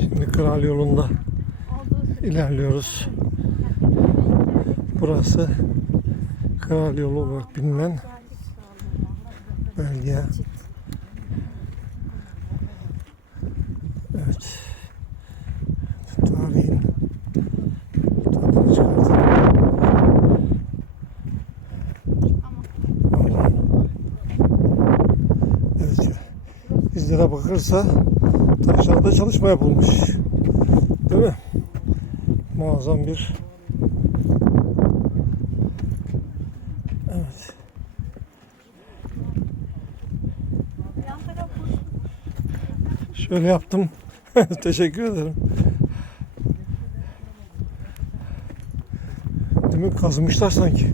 Şimdi Kral yolunda ilerliyoruz. Burası Kral yolu olarak bilinen bölge. Evet. Tarihin tadını çıkartalım. Evet. Bizlere bakırsa taşlarda çalışma yapılmış. Değil mi? Muazzam bir Evet. Şöyle yaptım. Teşekkür ederim. Demin kazımışlar sanki.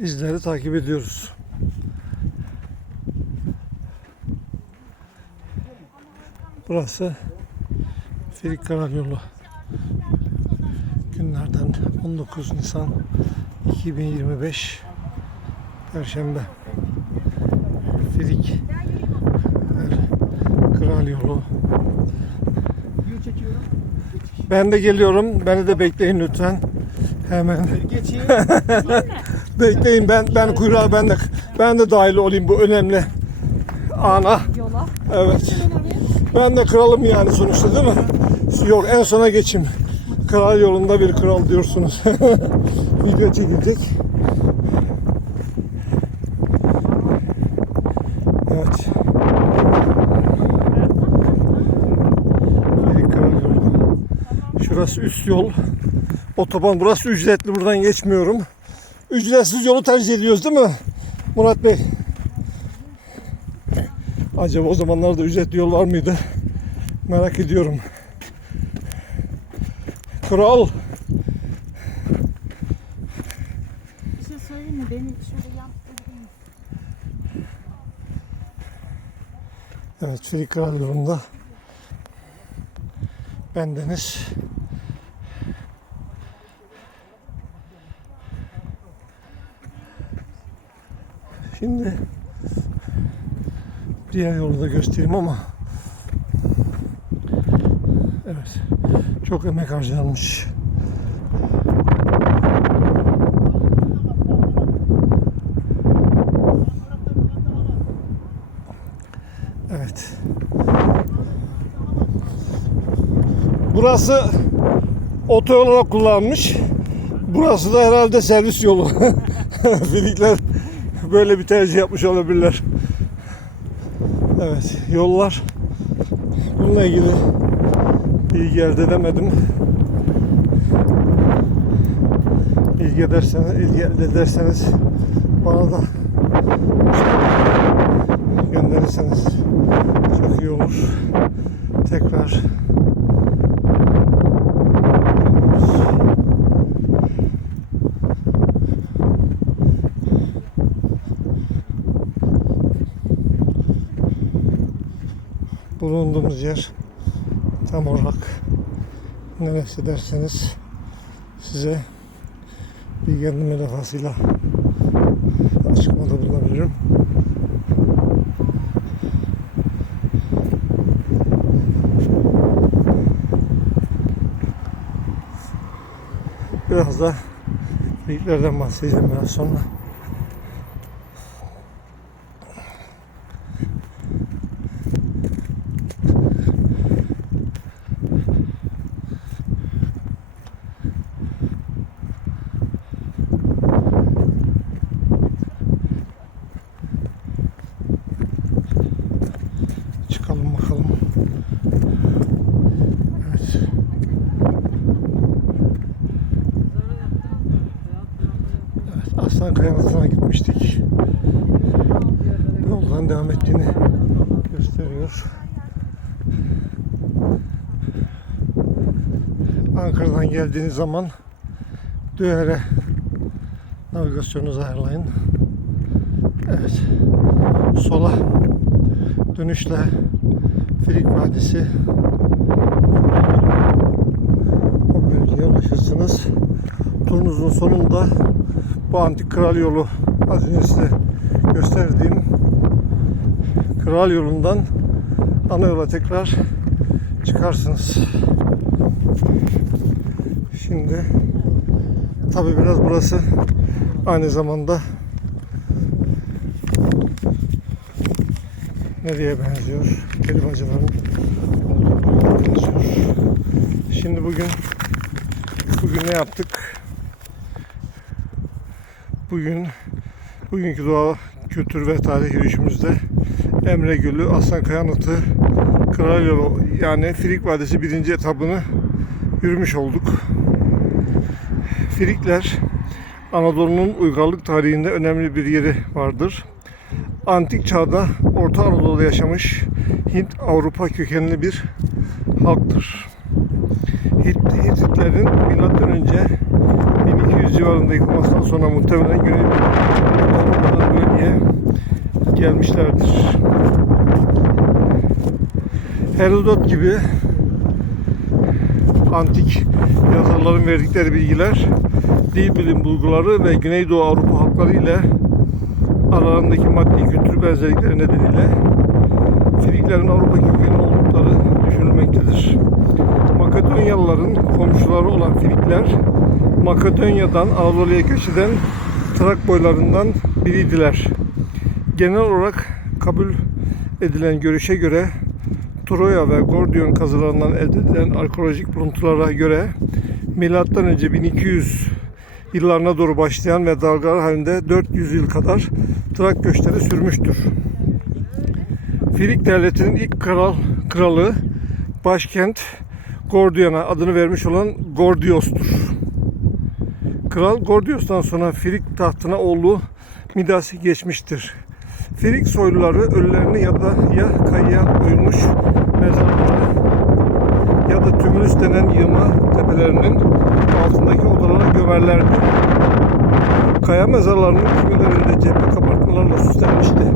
İzleri takip ediyoruz. Burası Ferik Karayolu. Günlerden 19 Nisan 2025 Perşembe. Ferik Kral Yolu. Ben de geliyorum. Beni de bekleyin lütfen. Hemen. Geçeyim. Bekleyin ben ben kuyruğa ben de ben de dahil olayım bu önemli ana. Yola. Evet. Ben de kralım yani sonuçta değil mi? Yok en sona geçeyim. Kral yolunda bir kral diyorsunuz. Video çekilecek. Evet. Şurası üst yol. Otoban burası ücretli buradan geçmiyorum. Ücretsiz yolu tercih ediyoruz değil mi? Murat Bey. Acaba o zamanlarda ücretli yol var mıydı? Merak ediyorum. Kral. Bir şey söyleyeyim mi? Beni şöyle yaptırdın. Evet Filik Kral yolunda. Bendeniz. Şimdi diğer yolu da göstereyim ama evet çok emek harcanmış. Evet. Burası otoyol olarak kullanmış. Burası da herhalde servis yolu. Filikler böyle bir tercih yapmış olabilirler. Evet, yollar bununla ilgili bilgi elde edemedim. Bilgi ederseniz, bilgi elde ederseniz bana da gönderirseniz çok iyi olur. Tekrar bulunduğumuz yer tam olarak neresi derseniz size bilgilendirme defasıyla açıklamada bulunabilirim. Biraz da liglerden bahsedeceğim biraz sonra. Kayalası'na gitmiştik. Yoldan devam ettiğini gösteriyor. Ankara'dan geldiğiniz zaman Düğer'e navigasyonunuzu ayarlayın. Evet. Sola dönüşle Filik Vadisi o bölgeye ulaşırsınız. turunuzun sonunda bu antik kral yolu az önce size gösterdiğim kral yolundan ana yola tekrar çıkarsınız. Şimdi tabi biraz burası aynı zamanda nereye benziyor? Olduğu bölgeye benziyor. Şimdi bugün bugün ne yaptık? Bugün bugünkü doğa kültür ve tarih yürüyüşümüzde Emre Gölü, Aslan Kayanıtı, Kral Yolu yani Firik Vadisi birinci etabını yürümüş olduk. Firikler Anadolu'nun uygarlık tarihinde önemli bir yeri vardır. Antik çağda Orta Anadolu'da yaşamış Hint Avrupa kökenli bir halktır. Hint, Hititlerin milattan önce 1200 civarında yıkılmasından sonra muhtemelen Avrupa'dan bölgeye gelmişlerdir. Herodot gibi antik yazarların verdikleri bilgiler dil bilim bulguları ve Güneydoğu Avrupa halkları ile aralarındaki maddi kültür benzerlikleri nedeniyle Friklerin Avrupa kökenli oldukları düşünülmektedir. Makedonyalıların komşuları olan Frikler Makedonya'dan Anadolu'ya göç eden Trak boylarından biriydiler. Genel olarak kabul edilen görüşe göre Troya ve Gordion kazılarından elde edilen arkeolojik buluntulara göre önce 1200 yıllarına doğru başlayan ve dalgalar halinde 400 yıl kadar Trak göçleri sürmüştür. Firik devletinin ilk kral kralı başkent Gordion'a adını vermiş olan Gordios'tur. Kral Gordios'tan sonra Firik tahtına oğlu Midas geçmiştir. Firik soyluları ölülerini ya da ya kayaya oyulmuş mezarlara ya da tümülüs denen yığma tepelerinin altındaki odalara gömerlerdi. Kaya mezarlarının kimilerinde cephe kapatmalarla süslenmişti.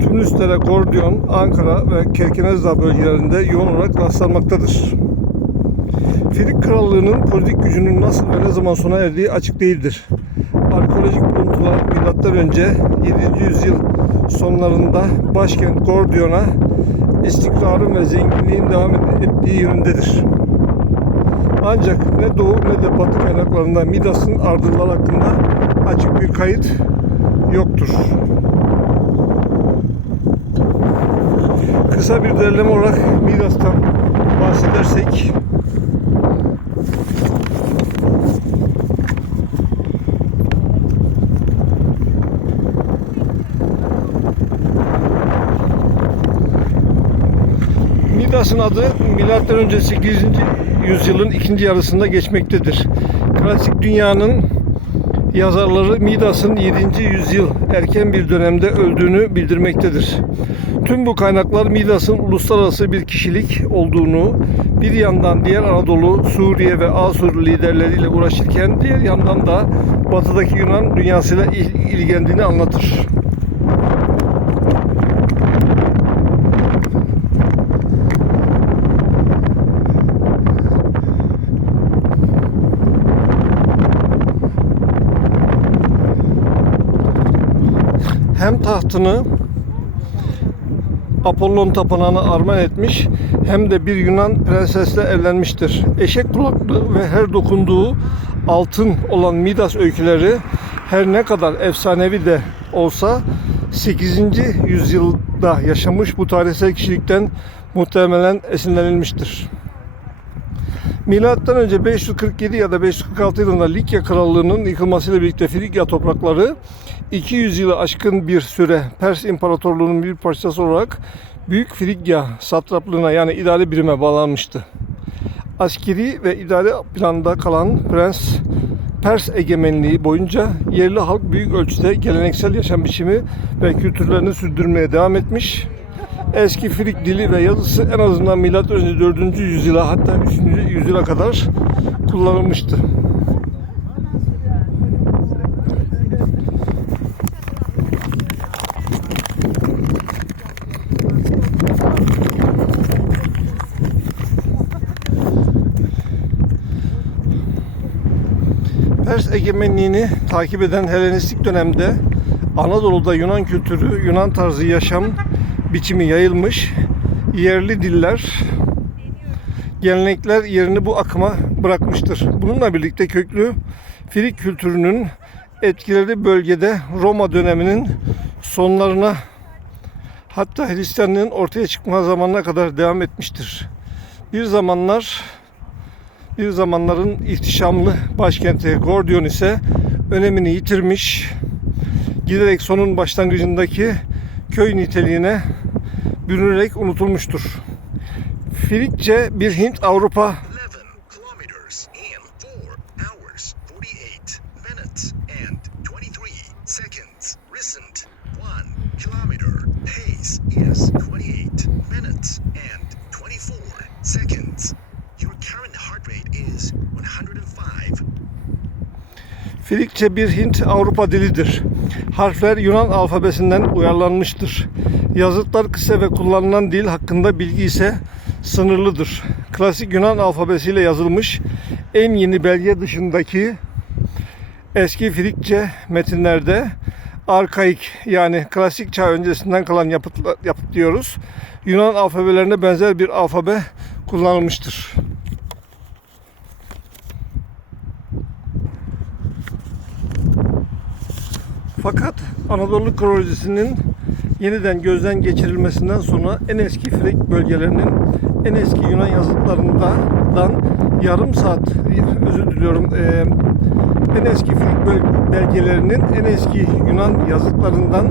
Tümlüslere Gordiyon, Ankara ve Kerkenezdağ bölgelerinde yoğun olarak rastlanmaktadır. Firik Krallığı'nın politik gücünün nasıl ve ne zaman sona erdiği açık değildir. Arkeolojik buluntular milattan önce 7. yüzyıl sonlarında başkent Gordion'a istikrarın ve zenginliğin devam ettiği yönündedir. Ancak ne doğu ne de batı kaynaklarında Midas'ın ardılları hakkında açık bir kayıt yoktur. Kısa bir derleme olarak Midas'tan bahsedersek Midas'ın adı milattan önce 8. yüzyılın ikinci yarısında geçmektedir. Klasik dünyanın yazarları Midas'ın 7. yüzyıl erken bir dönemde öldüğünü bildirmektedir. Tüm bu kaynaklar Midas'ın uluslararası bir kişilik olduğunu, bir yandan diğer Anadolu, Suriye ve Asur liderleriyle uğraşırken diğer yandan da batıdaki Yunan dünyasıyla il- ilgilendiğini anlatır. Hem tahtını Apollon tapınağına armağan etmiş hem de bir Yunan prensesle evlenmiştir. Eşek kulaklı ve her dokunduğu altın olan Midas öyküleri her ne kadar efsanevi de olsa 8. yüzyılda yaşamış bu tarihsel kişilikten muhtemelen esinlenilmiştir. Milattan önce 547 ya da 546 yılında Likya Krallığı'nın yıkılmasıyla birlikte Frikya toprakları 200 yılı aşkın bir süre Pers İmparatorluğu'nun bir parçası olarak Büyük Frikya satraplığına yani idari birime bağlanmıştı. Askeri ve idari planda kalan Prens Pers egemenliği boyunca yerli halk büyük ölçüde geleneksel yaşam biçimi ve kültürlerini sürdürmeye devam etmiş. Eski Frik dili ve yazısı en azından önce 4. yüzyıla hatta 3. yüzyıla kadar kullanılmıştı. Pers egemenliğini takip eden Helenistik dönemde Anadolu'da Yunan kültürü, Yunan tarzı yaşam biçimi yayılmış. Yerli diller, gelenekler yerini bu akıma bırakmıştır. Bununla birlikte köklü Frig kültürünün etkileri bölgede Roma döneminin sonlarına hatta Hristiyanlığın ortaya çıkma zamanına kadar devam etmiştir. Bir zamanlar bir zamanların ihtişamlı başkenti Gordion ise önemini yitirmiş, giderek sonun başlangıcındaki köy niteliğine bürünerek unutulmuştur. Frikçe bir Hint-Avrupa 11 kilometers in 4 hours 48 minutes and 23 seconds. Recent 1 kilometer pace is 28 minutes and 24 seconds. Your current heart rate is 105. Frikçe bir Hint-Avrupa dilidir. Harfler Yunan alfabesinden uyarlanmıştır. Yazıtlar kısa ve kullanılan dil hakkında bilgi ise sınırlıdır. Klasik Yunan alfabesiyle yazılmış en yeni belge dışındaki eski Frikçe metinlerde arkaik yani klasik çağ öncesinden kalan yapıt, yapıt diyoruz. Yunan alfabelerine benzer bir alfabe kullanılmıştır. Fakat Anadolu kronolojisinin yeniden gözden geçirilmesinden sonra en eski Frig bölgelerinin en eski Yunan yazıtlarından yarım saat özür diliyorum eee, en eski Frig belgelerinin en eski Yunan yazıtlarından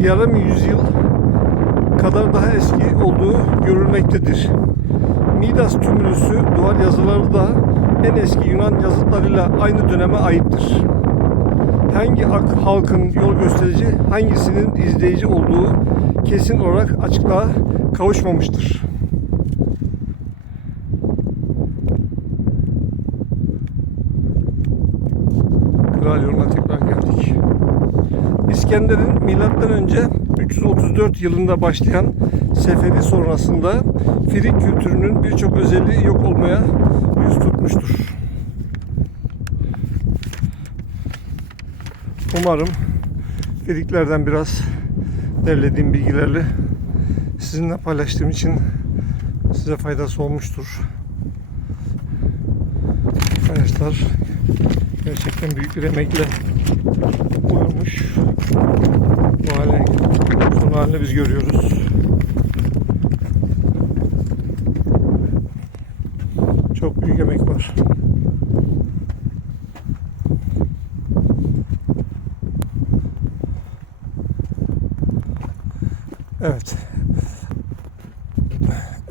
yarım yüzyıl kadar daha eski olduğu görülmektedir. Midas tümülüsü duvar yazıları da en eski Yunan yazıtlarıyla aynı döneme aittir hangi halkın yol gösterici, hangisinin izleyici olduğu kesin olarak açıklığa kavuşmamıştır. Kral yoluna tekrar geldik. İskender'in milattan önce 334 yılında başlayan seferi sonrasında Frig kültürünün birçok özelliği yok olmaya yüz tutmuştur. Umarım dediklerden biraz derlediğim bilgilerle sizinle paylaştığım için size faydası olmuştur. Arkadaşlar gerçekten büyük bir emekle koyulmuş. Bu hale son halini biz görüyoruz. Çok büyük emek var. Evet.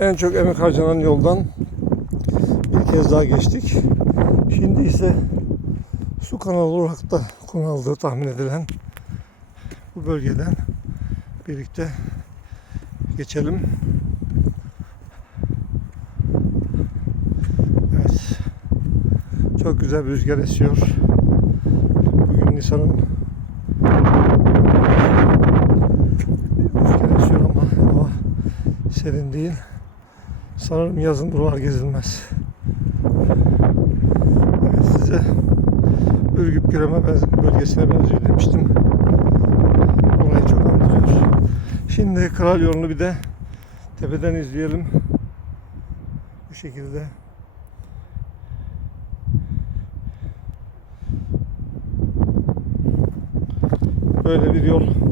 En çok emek harcanan yoldan bir kez daha geçtik. Şimdi ise su kanalı olarak da kullanıldığı tahmin edilen bu bölgeden birlikte geçelim. Evet. Çok güzel bir rüzgar esiyor. Bugün Nisan'ın rüzgar esiyor ama hava serin değil. Sanırım yazın buralar gezilmez. Evet size Ürgüp Göreme bölgesine benziyor demiştim. Orayı çok andırıyor. Şimdi Kral yolunu bir de tepeden izleyelim. Bu şekilde. Böyle bir yol.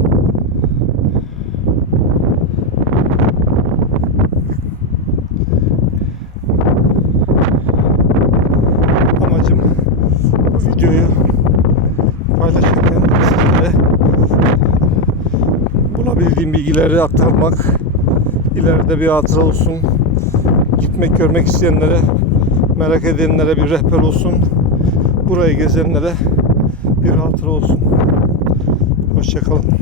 Bilgileri aktarmak, ileride bir hatıra olsun, gitmek görmek isteyenlere, merak edenlere bir rehber olsun, burayı gezenlere bir hatıra olsun. Hoşçakalın.